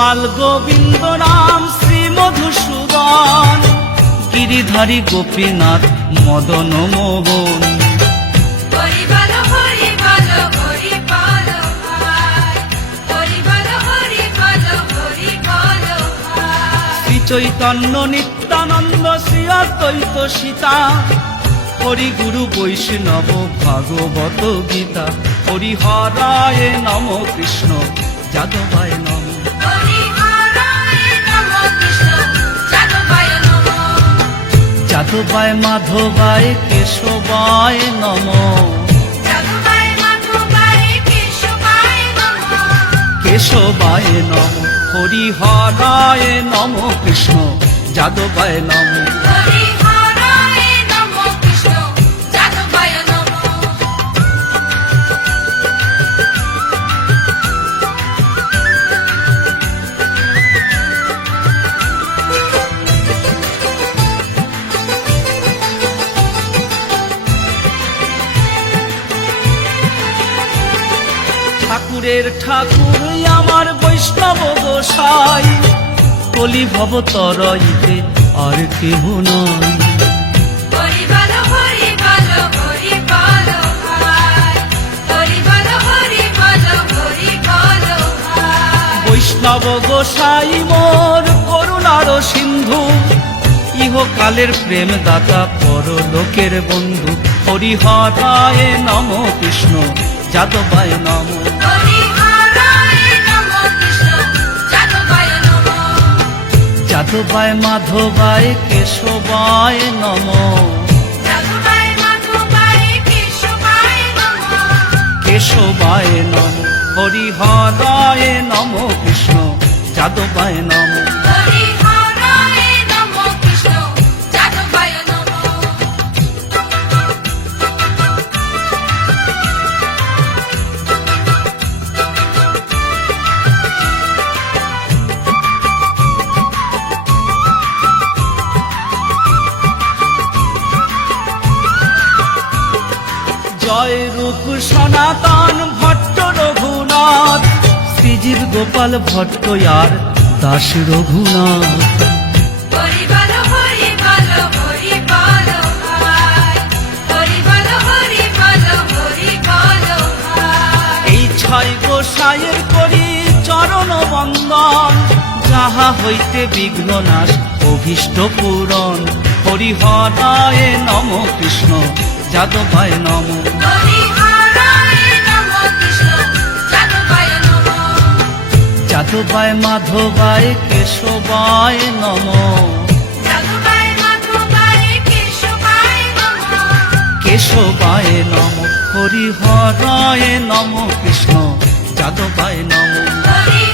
গোপাল গোবিন্দ রাম শ্রী মধুসূদন, গিরিধারী গোপীনাথ মদন মোহন। হরি বল হরি বল হরি বল ভাই, হরি বল হরি বল হরি বল ভাই। শ্রী চৈতন্য নিত্যানন্দ শ্রী অদ্বৈত সীতা, হরি গুরু বৈষ্ণব ভাগবত গীতা। হরি হরায় নম কৃষ্ণ যাদবায় নম, হরি হরায় নম কৃষ্ণ যাদবায় নম, যাদবায় মাধবায় কেশবায় নম, যাদবায় মাধবায় কেশবায় নম, কেশবায় নম। হরি হরায় নম কৃষ্ণ যাদবায় নম। হরি হরায় নম কৃষ্ণ যাদবায় নম। ঠাকুরের ঠাকুর আমার বৈষ্ণব গোসাই, কলি ভব তরইতে আর কেহ নয়। হরি বল হরি বল হরি বল ভাই, হরি বল হরি বল হরি বল ভাই। বৈষ্ণব গোসাই মোর করুণার সিন্ধু, ইহকালের প্রেম দাতা পরলোকের বন্ধু। হরি হরায় নম কৃষ্ণ যাদবায় নম, হরি হরায় নম কৃষ্ণ যাদবায় নম, যাদবায় মাধবায় কেশবায় নম, যাদবায় মাধবায় কেশবায় নম, কেশবায় নম। হরি হরায় নম কৃষ্ণ যাদবায় নম। হরি হরায় নম কৃষ্ণ যাদবায় নম। জয় রূপ সনাতন ভট্ট রঘুনাথ, শ্রীজীব গোপাল ভট্ট আর দাস রঘুনাথ। হরি বল হরি বল হরি বল ভাই, হরি বল হরি বল হরি বল ভাই। এই ছয় গোসাইয়ের করি চরণ বন্দন, যাহা হইতে বিঘ্ন নাশ অভীষ্ট পূরণ। হরি হরায় নম কৃষ্ণ যাদবায় নম, হরি হরায় নম কৃষ্ণ যাদবায় নম, যাদবায় মাধবায় কেশবায় নম, যাদবায় মাধবায় কেশবায় নম, কেশবায় নম। হরি হরায় নম কৃষ্ণ যাদবায় নম, হরি